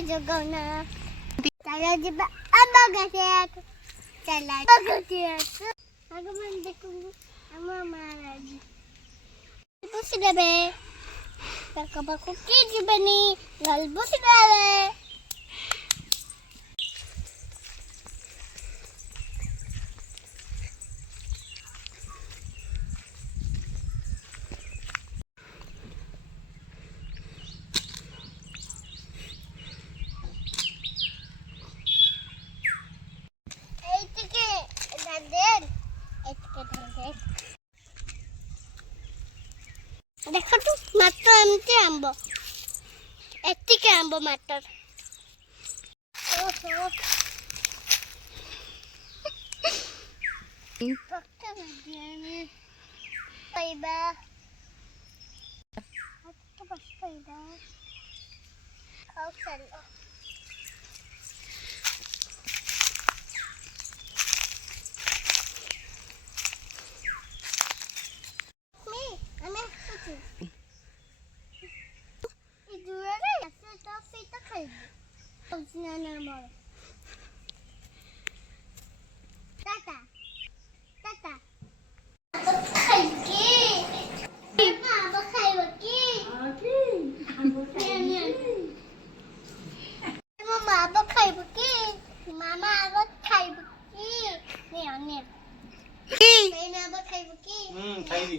जगवणार त्याला जी बघायचे त्याला बघायचे अगं म्हणजे महाराज पुसले बे काका कुकी बनी घाल पुसले देखो तू मात्र एमती आंब एतिके आंब मात्र ओहो फक्त म्हणजे पैबा आता बस पैबा खाऊ चाललो Tata, tata. Mama, bakay baki. Mama, bakay baki. Nih, nih. Kayaknya bakay baki. Kaili.